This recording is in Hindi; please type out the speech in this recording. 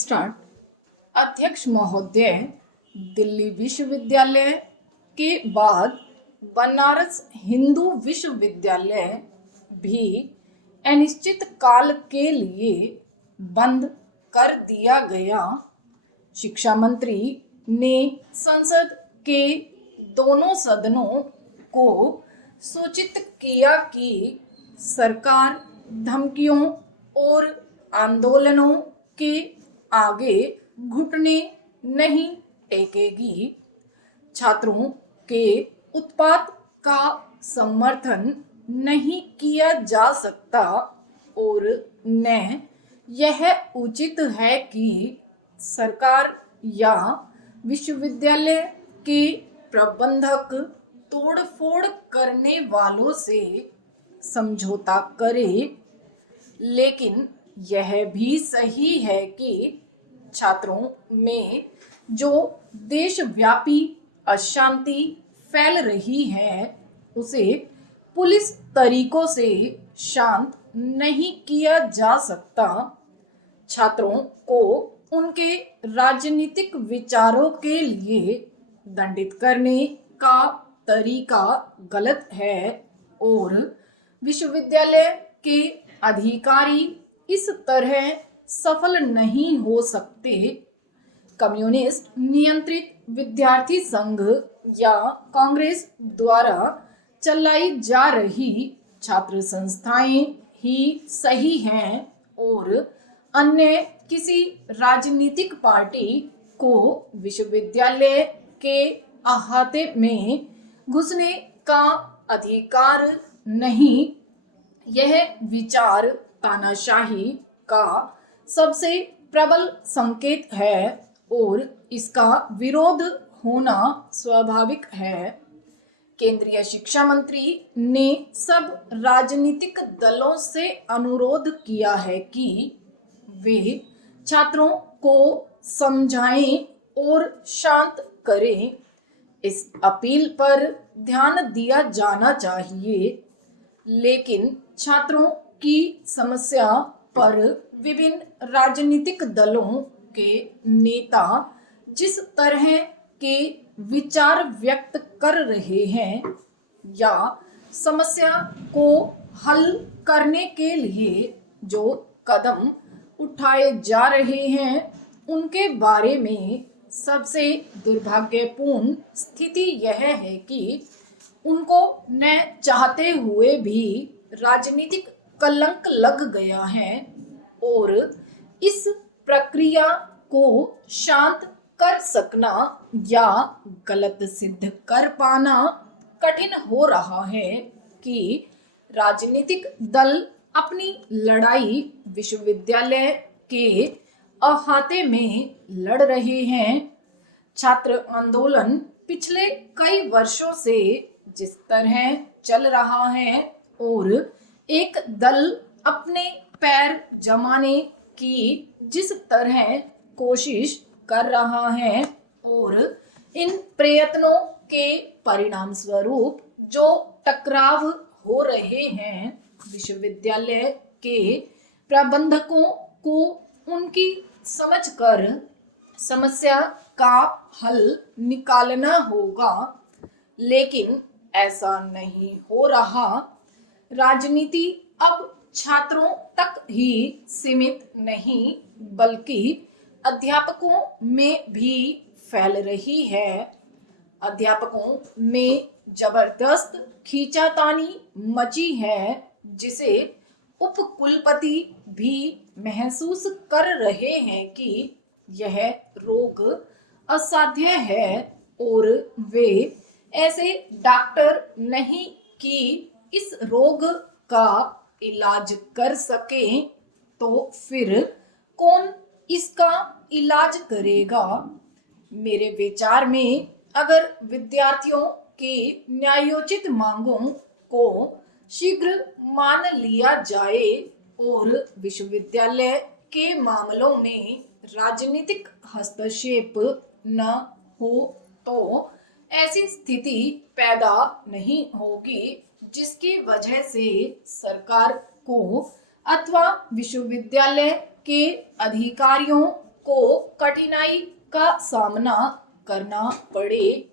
स्टार्ट। अध्यक्ष महोदय, दिल्ली विश्वविद्यालय के बाद बनारस हिंदू विश्वविद्यालय भी अनिश्चित काल के लिए बंद कर दिया गया। शिक्षा मंत्री ने संसद के दोनों सदनों को सूचित किया कि सरकार धमकियों और आंदोलनों के आगे घुटने नहीं टेकेगी। छात्रों के उत्पात का समर्थन नहीं किया जा सकता और न यह उचित है कि सरकार या विश्वविद्यालय के प्रबंधक तोड़फोड़ करने वालों से समझौता करे। लेकिन यह भी सही है कि छात्रों में जो देशव्यापी अशांति फैल रही है उसे पुलिस तरीकों से शांत नहीं किया जा सकता। छात्रों को उनके राजनीतिक विचारों के लिए दंडित करने का तरीका गलत है और विश्वविद्यालय के अधिकारी इस तरह सफल नहीं हो सकते। कम्युनिस्ट नियंत्रित विद्यार्थी संघ या कांग्रेस द्वारा चलाई जा रही छात्र संस्थाएं ही सही हैं और अन्य किसी राजनीतिक पार्टी को विश्वविद्यालय के अहाते में घुसने का अधिकार नहीं। यह विचार तानाशाही का सबसे प्रबल संकेत है और इसका विरोध होना स्वाभाविक है। केंद्रीय शिक्षा मंत्री ने सब राजनीतिक दलों से अनुरोध किया है कि वे छात्रों को समझाएं और शांत करें। इस अपील पर ध्यान दिया जाना चाहिए, लेकिन छात्रों की समस्या पर विभिन्न राजनीतिक दलों के नेता जिस तरह के विचार व्यक्त कर रहे हैं या समस्या को हल करने के लिए जो कदम उठाए जा रहे हैं उनके बारे में सबसे दुर्भाग्यपूर्ण स्थिति यह है कि उनको न चाहते हुए भी राजनीतिक कलंक लग गया है और इस प्रक्रिया को शांत कर सकना या गलत सिद्ध कर पाना कठिन हो रहा है कि राजनीतिक दल अपनी लड़ाई विश्वविद्यालय के अहाते में लड़ रहे हैं। छात्र आंदोलन पिछले कई वर्षों से जिस तरह चल रहा है और एक दल अपने पैर जमाने की जिस तरह कोशिश कर रहा है और इन प्रयत्नों के परिणाम स्वरूप जो टकराव हो रहे हैं, विश्वविद्यालय के प्रबंधकों को उनकी समझकर समस्या का हल निकालना होगा। लेकिन ऐसा नहीं हो रहा। राजनीति अब छात्रों तक ही सीमित नहीं बल्कि अध्यापकों में भी फैल रही है। अध्यापकों में जबरदस्त खींचातानी मची है जिसे उपकुलपति भी महसूस कर रहे हैं कि यह रोग असाध्य है और वे ऐसे डॉक्टर नहीं कि इस रोग का इलाज कर सकें, तो फिर कौन इसका इलाज करेगा? मेरे विचार में अगर विद्यार्थियों की न्यायोचित मांगों को शीघ्र मान लिया जाए और विश्वविद्यालय के मामलों में राजनीतिक हस्तक्षेप न हो तो ऐसी स्थिति पैदा नहीं होगी जिसकी वजह से सरकार को अथवा विश्वविद्यालय के अधिकारियों को कठिनाई का सामना करना पड़े।